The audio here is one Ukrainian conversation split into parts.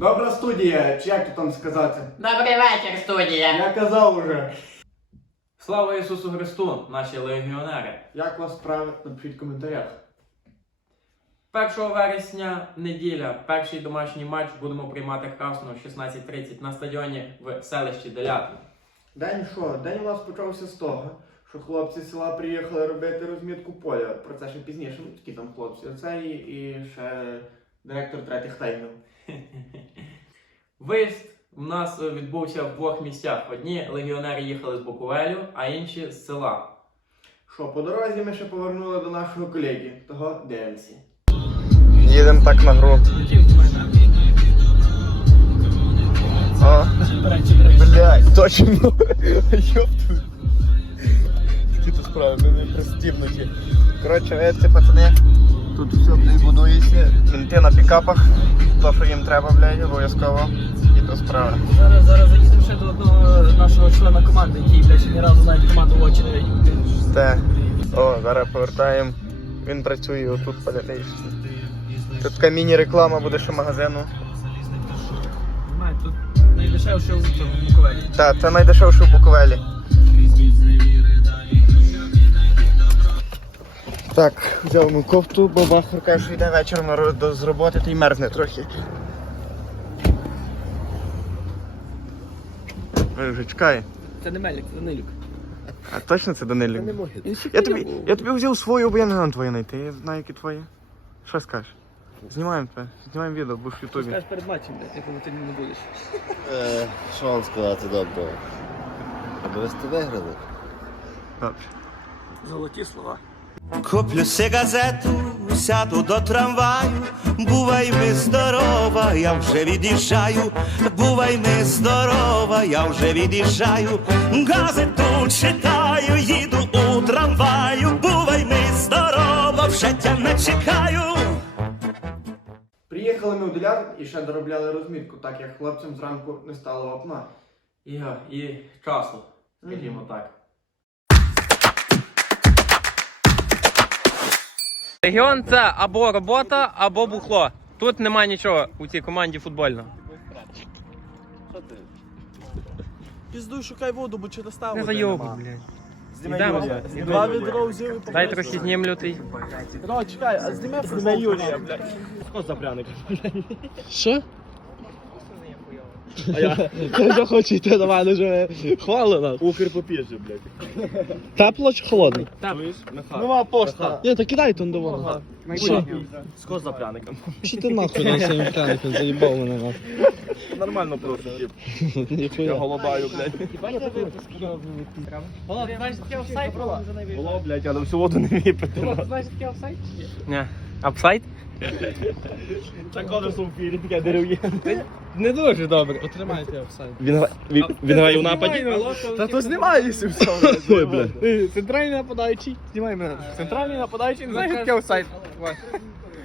Добра студія, чи як то там сказати? Добрий вечір, студія. Я казав уже. Слава Ісусу Христу, наші легіонери! Як вас справи? Напишіть в коментарях. 1 вересня, неділя, перший домашній матч будемо приймати Красну о 16.30 на стадіоні в селищі Делятин. День що? День у вас почався з того, що хлопці з села приїхали робити розмітку поля. Про це ще пізніше, ну такі там хлопці. Оце і, і ще директор третіх таймів. Виїзд у нас відбувся в двох місцях. Одні легіонери їхали з Буковелю, а інші з села. Що, по дорозі ми ще повернули до нашого колеги, того Денсі. Їдемо так на гру. О, блядь, точно. Ёпту. Такі то справи, ми не пристібнуті. Коротше, видите, пацани, тут все, блядь, будується. Мінти на пікапах. То, що їм треба, блядь, обов'язково. І то справа. Зараз, зараз заїдемо ще до одного нашого члена команди, який, блядь, ще ні разу навіть команду в очі не видів. Те. О, зараз повертаємо. Він працює отут поляний. Тут така міні-реклама буде ще магазину. Тут найдешевше в Буковелі. Так, це найдешевше в Буковелі. Так, взяв ми кофту, бо бахар каже, що йде вечором на з роботи, та й мерзне трохи. Ой, вже чекає. Це не Мелік, це Данилюк. А точно це Данилік? Він ще Я тобі, я тобі взяв свою, бо я не знаю твою знайти. Я знаю, які твої. Що скажеш? Знімаємо тебе, знімаємо відео, будеш в Ютубі. Скажеш перед матчем, блядь, якому ти не будеш. Е, що вам сказати доброго? Аби ви виграли. Добре. Золоті слова. Куплю си газету, сяду до трамваю, бувай ми здорова, я вже від'їжджаю, бувай ми здорова, я вже від'їжджаю, газету читаю, їду у трамваю, бувай ми здорова, вже тя не чекаю. Приїхали ми в Делятин і ще доробляли розмітку, так як хлопцям зранку не стало вапна. І, і часу, скажімо так. Легіон це або робота, або бухло. Тут немає нічого у цій команді футбольного. Піздуй, шукай воду, бо чи достав. Не зайобу, блядь. Йдемо. Два відро взяли і Дай трохи знім лютий. Ну, чекай, а зніме зніме Юрія, блядь. Що? А я вже хочу йти до мене вже хвали нас. Укрпопіжжя, блядь. Тепло чи холодно? Нема пошта. Ні, то кидай тон до вона. Що? Скос за пряником. Що ти нахуй на своїм пряником заїбав мене нахуй. Нормально просто, тип. Я Ніхуя. голодаю, блядь. Знаєш, таке офсайт було? Було, блядь, але всю воду не вмію пити. Знаєш, таке офсайт? Ні. Апсайд? Так коли в ефірі, таке дерев'яне. Не дуже добре. Отримайте офсайд. Він, він, він грає в нападі? Та то знімаєшся все. Ой. Центральний нападаючий. Знімай мене. Центральний нападаючий. Не знаєш, яке офсайд?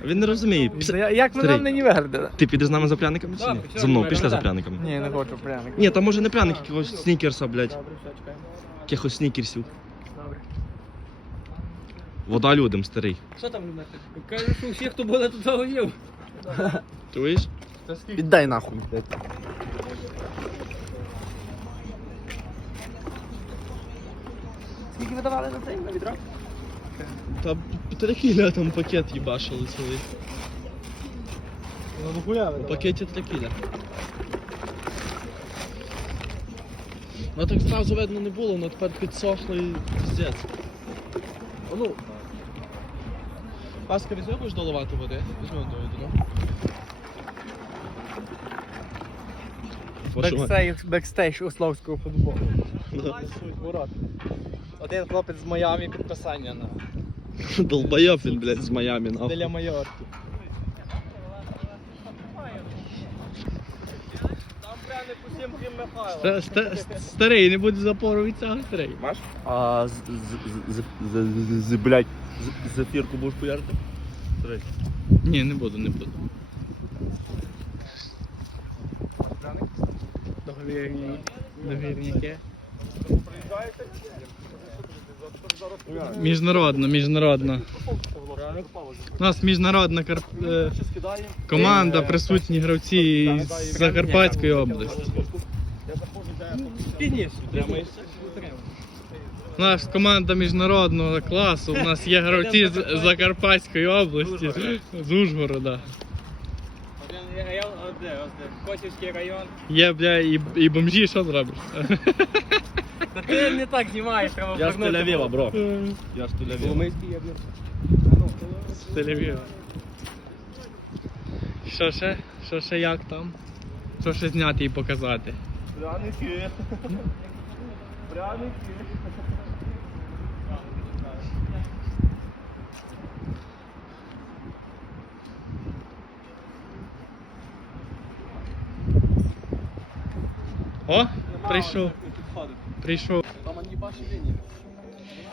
Він не розуміє. Як ми Старий. нам нині виграли? Ти підеш з нами за пряниками чи ні? За мною, пішли за пряниками. Ні, не хочу пряник. Ні, там може не пряник, якогось снікерса, блядь. Якихось снікерсів. Вода людям, старий. Що там, Люмер? Кажуть, що всі, хто буде тут загоїв. Чуєш? Віддай нахуй. Скільки ви давали на цей на відро? Та три кіля там пакет їбашили цілий. Ну, У пакеті три кіля. Ну так зразу видно не було, але тепер підсохло і піздець. Ну. Паска, візьми будеш доливати води? Візьми до. Вашого- бекстейдж условського футболу. Один хлопець з Майами підписання на Долбойоб він, блядь, з Майами, нахуй. Для Майорки. Ста- Старий, не буде запору від цього старий. А з, з, з, з, з, з, блядь, з, зефірку будеш поярити? Ні, не буду, не буду. Договірні. Договірняки. Міжнародна, міжнародна. У нас міжнародна кар... е, команда, присутні гравці з Закарпатської області. У нас команда міжнародного класу. У нас є гравці з Закарпатської області, з Ужгорода. Косівський район. Є, бля, і, і бомжі, що зробиш? Та ти не так знімаєш, треба Я з. Тель-Авіва, бро. Я з Тель-Авіва. З Тель-Авіва. Що ще? Що ще як там? Що ще зняти і показати? Пряники. Пряники. О, прийшов. Прийшов.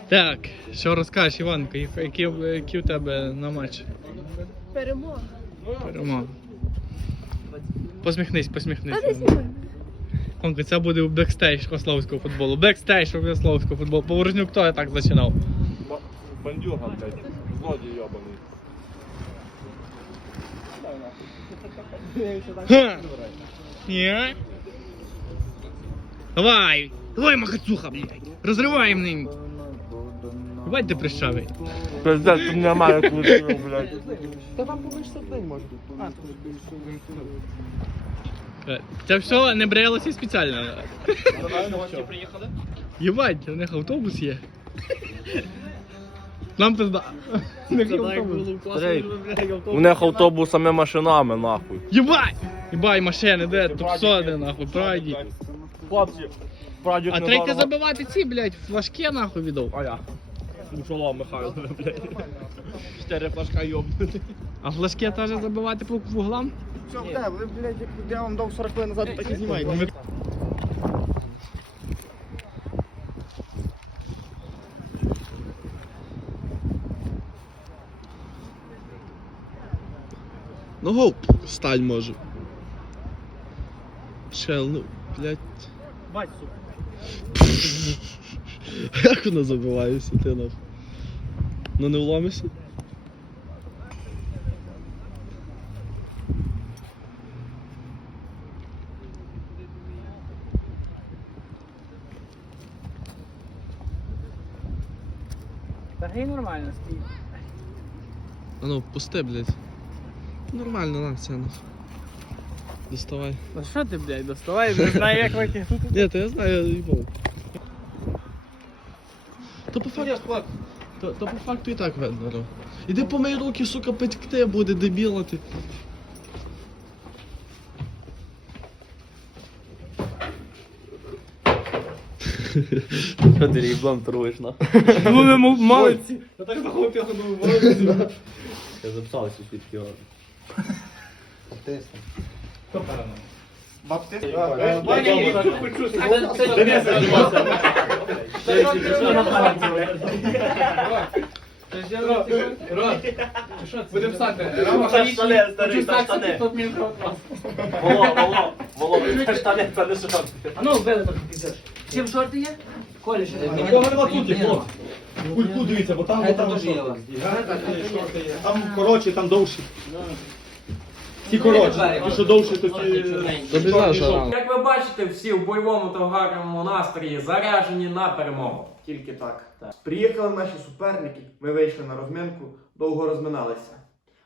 Так, що розкажеш, Іванко, які, які у тебе на матч? Перемога. Перемога. Посміхнись, посміхнись. Та не це буде бекстейдж Ословського футболу. Бекстейдж Ословського футболу. Поворожнюк хто я так зачинав? Бандюга, блядь. Злодій йобаний. Ха! Ні? Давай! Давай, махацуха, блядь! Розриваємо ним! Ти прищавий. Пиздець, тут немає квитків, блядь. Е, Це все не бралося спеціально. Єбать, у них автобус є. Нам пизда. У них автобус. У них автобусами машинами, нахуй. Єбать! Єбай, машини, де? Де нахуй, пройдіть. Хлопці, прадід А треба забивати ці, блядь, флажки нахуй віддав. А я. Мушолом Михайло, блядь. Чотири флажка йобнути. А флажки теж забивати по вуглам? Все, бля, ви, блядь, як я вам дав 40 хвилин назад, так і знімаєте. Ну гоп, сталь може. Чел, ну, блядь. Бать, сука. Як вона забивається, ти нахуй? Ну не вломишся? Та гей нормально стоїть. А ну, пусти, блядь. Нормально, на, ціну. Доставай. Ну що ти, блядь, доставай, не знаю, як витягнути. Ні, то я знаю, я їбав. То по факту. То, то по факту і так видно, ну. Іди помий руки, сука, петькти буде, дебіла ти. Що ти ріблом труєш, на? Ну ми молодці. Я записався свідки. Баптист? Будемо стати. Хочу стати, тут мені Воло, воло, воло, це штани, це не шорти. А ну, вбили трохи піздеш. Чим шорти є? Колі ще немає. Нікого нема тут, є, хлопці. Кульку дивіться, бо там, бо там шорти. Там коротше, там довші. Ті коротші, ті, що довші, то ті... Тобі знаєш. Як ви бачите, всі в бойовому та гарному настрої заряжені на перемогу. Тільки так. Приїхали наші суперники, ми вийшли на розминку, довго розминалися.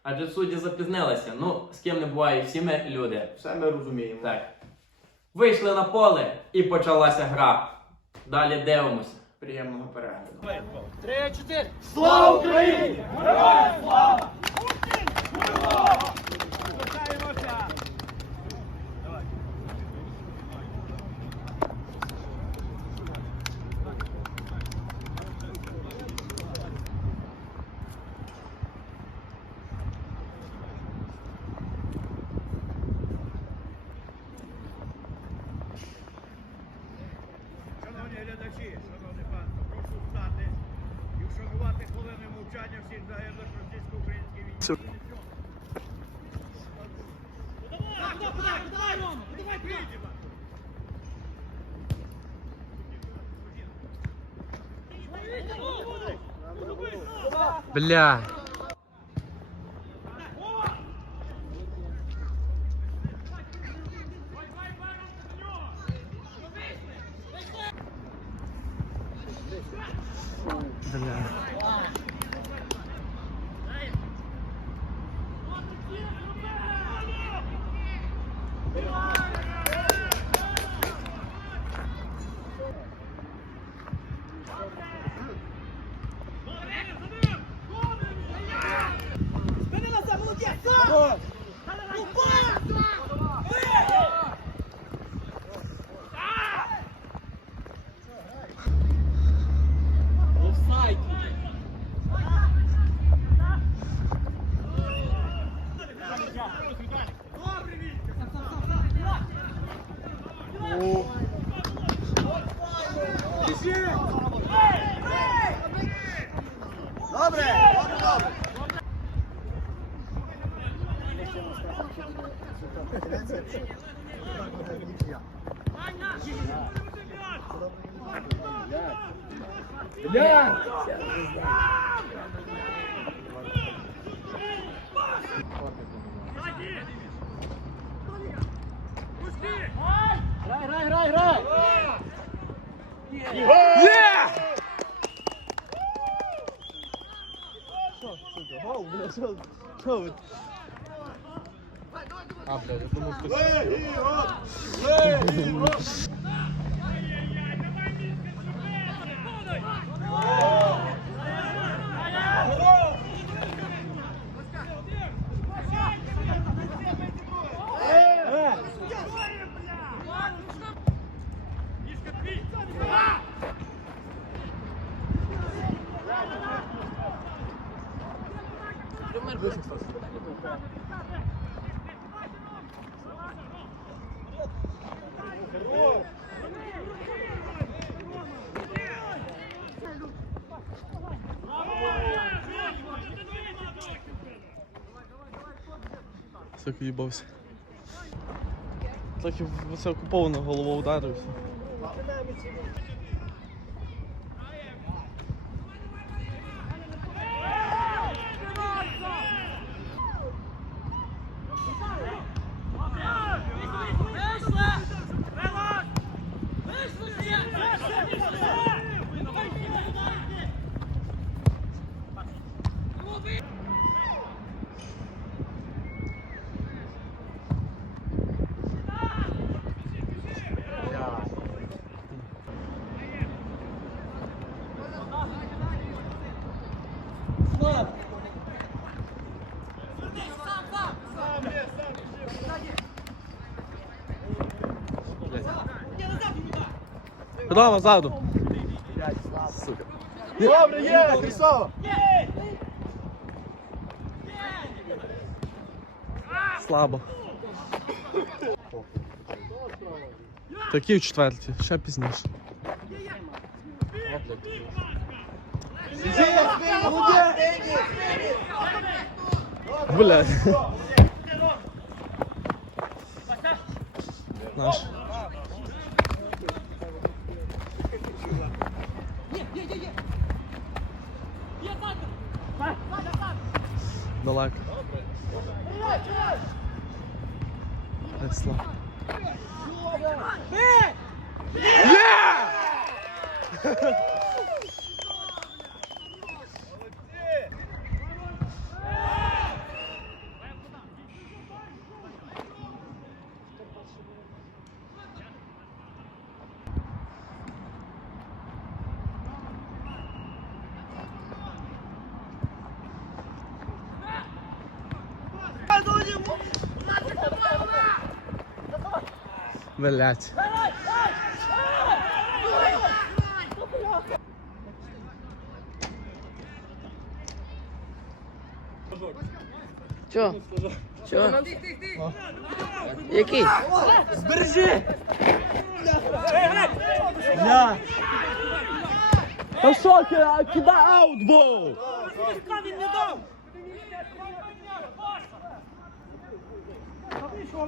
Адже судді запізнилися. Ну, з ким не буває, всі ми люди. Все ми розуміємо. Так. Вийшли на поле і почалася гра. Далі дивимося. Приємного перегляду. Три, чотири. Шановні Бля. Так їбався. Так і в це окуповано голову ударився. Рома, ззаду. Сука. Добре, є, Христо! Слабо. Такі в четвертій, ще пізніше. Блядь. Наш. Блять. Чо? Чо? Який? Збережи! Я! Та що, кидай аутбол!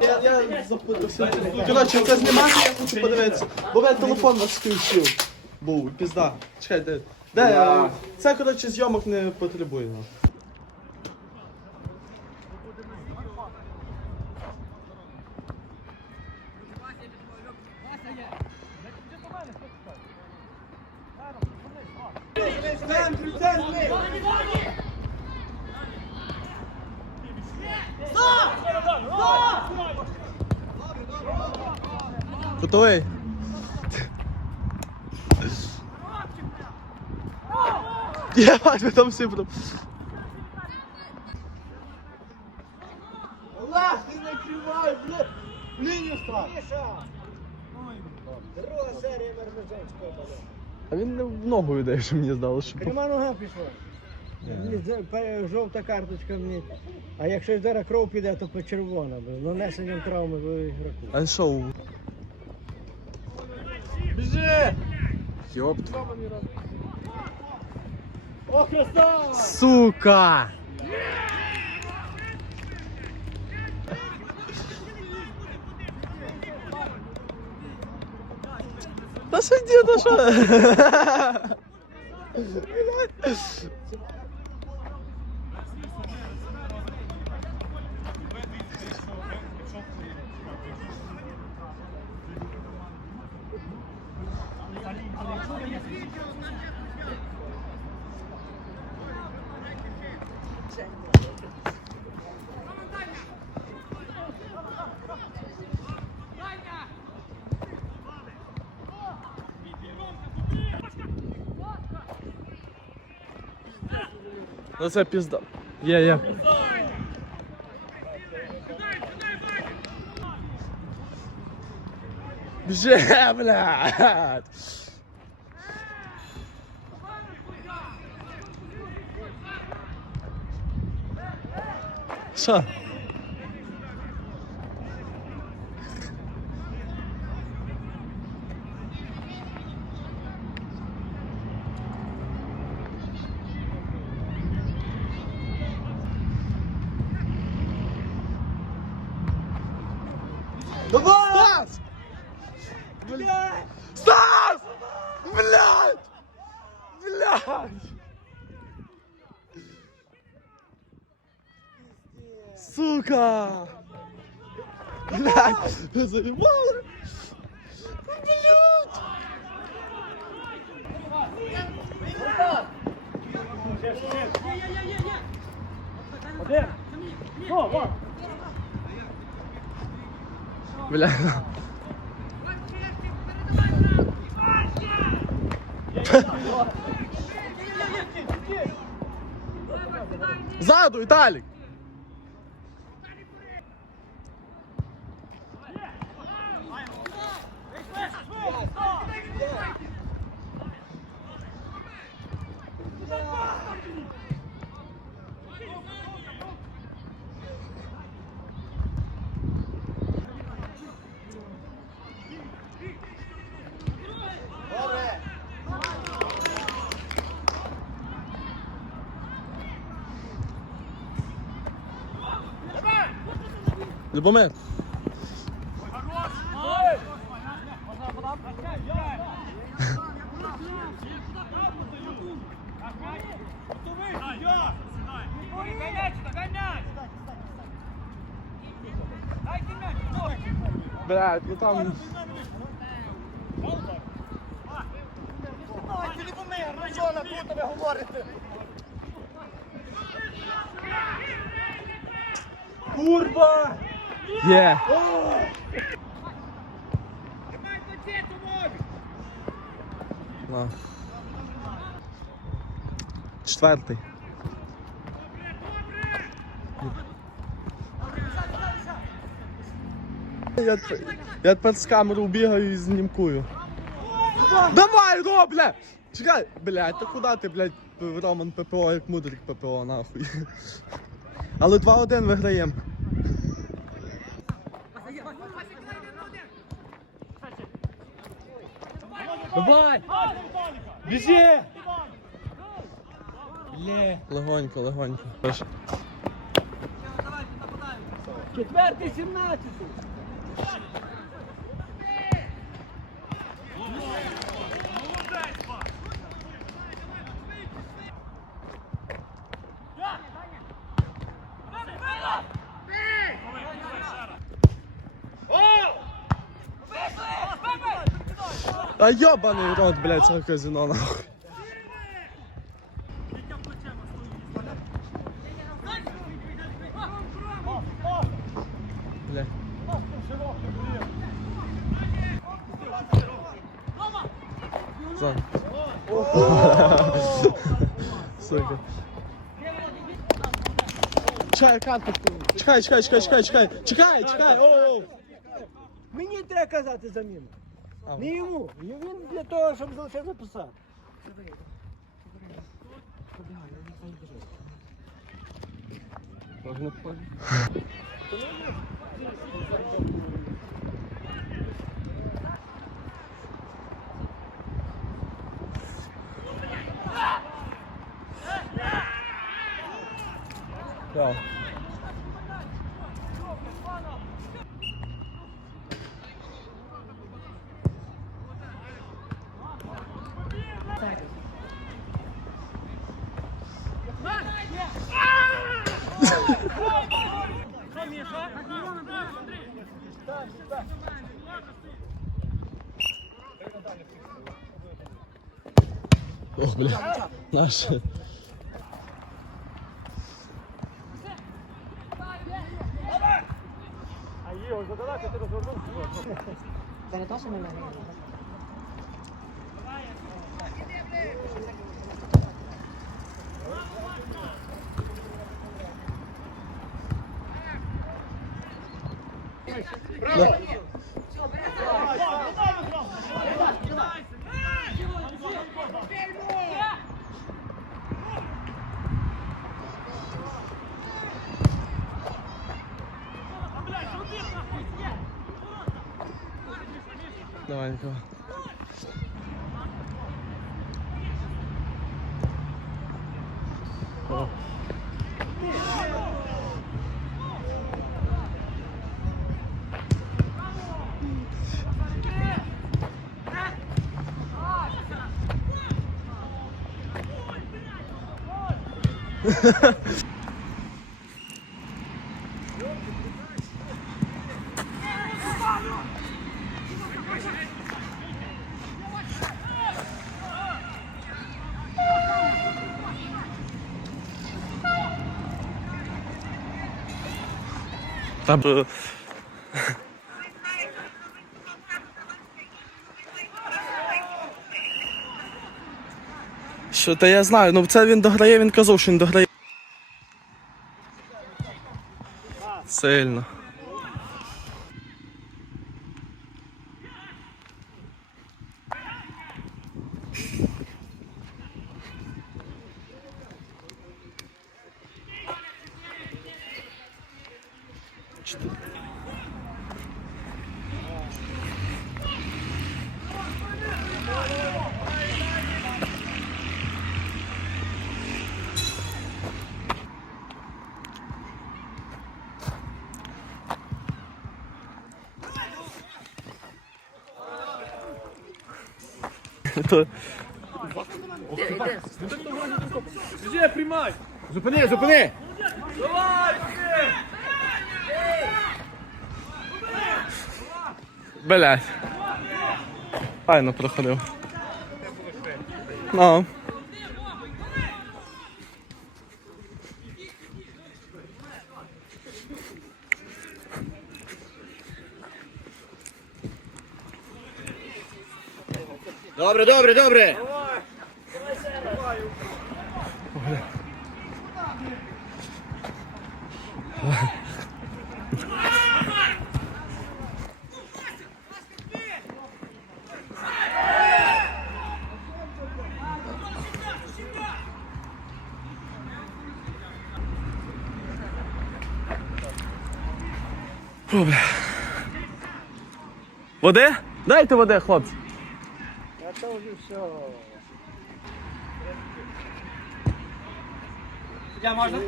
Я, я запутався. Коротше, це знімати, я хочу подивитися. Бо в мене телефон вас включив. Був, пізда. Чекайте. Де? Бля. Це, коротше, зйомок не потребує. ну. Бачу, ви там всі про... Олег, ти накривай, бля! Лінію став! Друга серія Мермежанського балону. А він не в ногу йде, що мені здалося, що... Пряма нога пішла. Мені пе- Жовта карточка мені. А якщо зараз кров піде, то почервона. бо З нанесенням травми до ігроку. А що? Біжи! Йоп. О, красава! Сука! Та що? Ну це пізда. Є, є. Вже, блядь! Що? Давай! Стас! Блядь! Стас! Блядь! Блядь! Сука! Блядь! Заебал! Блядь! Бля. Ззаду, Віталік! Любомир. Блядь, ну там... Курба! Є. На. Четвертий. Я, я тепер з камеру бігаю і знімкую. Давай, Ро, бля! Чекай, блядь, та куди ти, блядь, Роман ППО, як мудрик ППО, нахуй. Але 2-1 виграємо. Давай! Біжи! Ле. Легонько, легонько. Четвертий, сімнадцятий. А йобаний рот, блядь, це казино нахуй. Блядь. Зон. Сука. Чекай, катку. Чекай, чекай, чекай, чекай, чекай. Чекай, чекай. О, о. Мені треба казати заміну. Не йому. Він для того, щоб лише записати. Да. Ох, бля. 이거 어. Там. е, Що, та я знаю, ну це він дограє, він казав, що він дограє. Сильно. То... Зупини, зупини! Блять. Файно проходив. Ну. Добре, добре, добре! Води? Дайте води, хлопці. А то вже все. Я можна?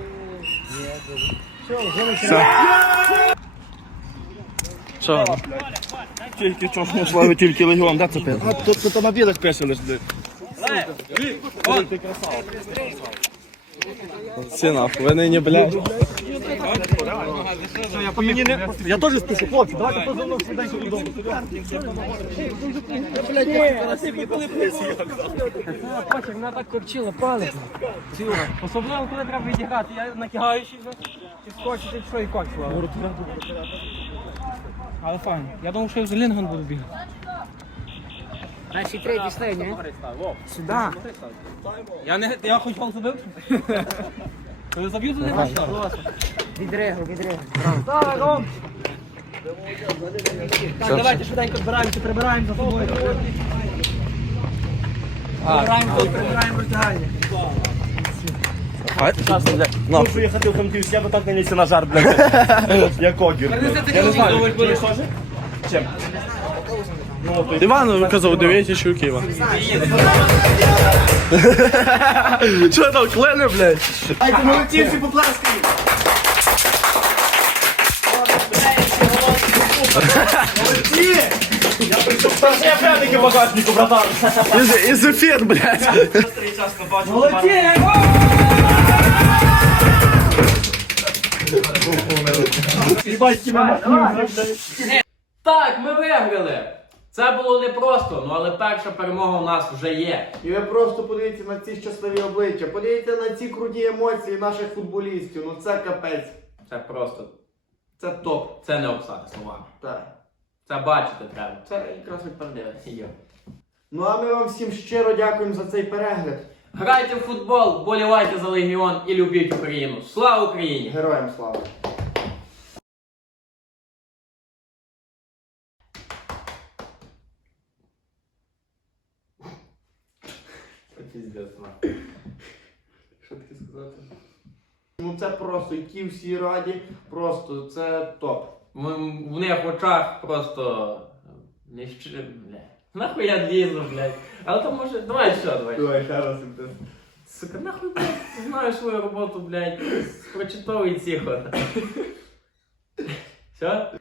Що? Тільки чого слави, тільки легіон, де це пише? А тут то на білих пише лише. Всі нахуй, ви нині, блядь. Я теж спішу, хлопці, давайте позвонимо швиденько додому. Бачиш, мене так корчило, палець. Особливо, коли треба відіграти, я натягаючи вже, чи скочити, чи що і кончило. Але файно. Я думав, що я в Зелінган буду бігати. Наші третій стає, ні? Сюди. Я не я хоч гол забив. Заб'ю, то не бачу. Відрегу, відрегу. Давай, Ром! Так, давайте швиденько збираємося, прибираємо за собою. Прибираємо, прибираємо роздягальня. Можу їхати в Франківськ, я би так не на жарт, блядь. Я когір. Я не знаю, ти теж? Чим? Іван казав, дивіться, що у Києва. Що там, клени, блядь? Дайте молодці всі поплескаємо. Я пряники в багажнику, братан. Із, ефір, блядь. Молодці! Так, ми виграли. Це було непросто, ну але перша перемога у нас вже є. І ви просто подивіться на ці щасливі обличчя, подивіться на ці круті емоції наших футболістів. Ну це капець. Це просто, Це топ. це не описати словами. Так. Це бачити треба. Це якраз передивиться. Ну а ми вам всім щиро дякуємо за цей перегляд. Грайте в футбол, болівайте за Легіон і любіть Україну. Слава Україні! Героям слава! Нахуй. Що таке сказати? Ну це просто, і ті всі раді, просто це топ. В, в них в очах просто не щи, бля. Нахуй я лізу, блядь. Але то може. Давай що, давай. Давай ще раз. іде. Сука, нахуй, блядь, ти знаєш свою роботу, блядь. Прочитовуй тихо. Все?